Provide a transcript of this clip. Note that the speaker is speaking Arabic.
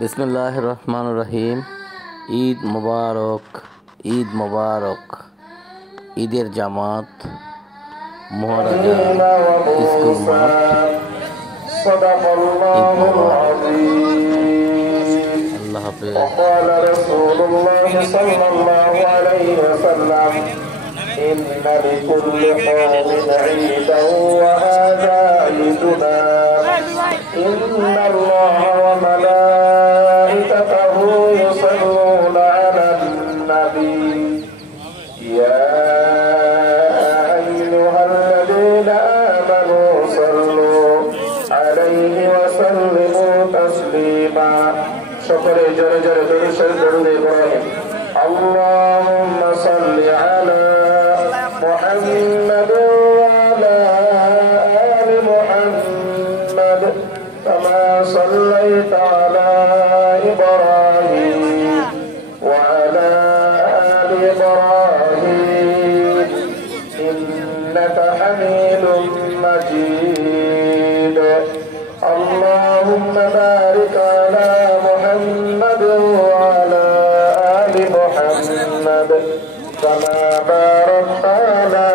বিসমিল্লাহির রহমানির রহিম। ঈদ মুবারক, ঈদ মুবারক। ঈদের জামাত, মহারাজা স্কুল মাঠ, আল্লাহ হাফেজ। وقال رسول الله صلى الله عليه وسلم إن لكل قوم عيدا وهذا عيدنا إن الله وملائكته يصلون على النبي يا أيها الذين آمنوا صلوا عليه وسلموا تسليما شكرا جل جلاله درود إبراهيم اللهم صل على محمد وعلى آل محمد كما صليت على إبراهيم وعلى آل إبراهيم إنك حميد مجيد اللهم بارك على محمد وعلى آل محمد كما باركت على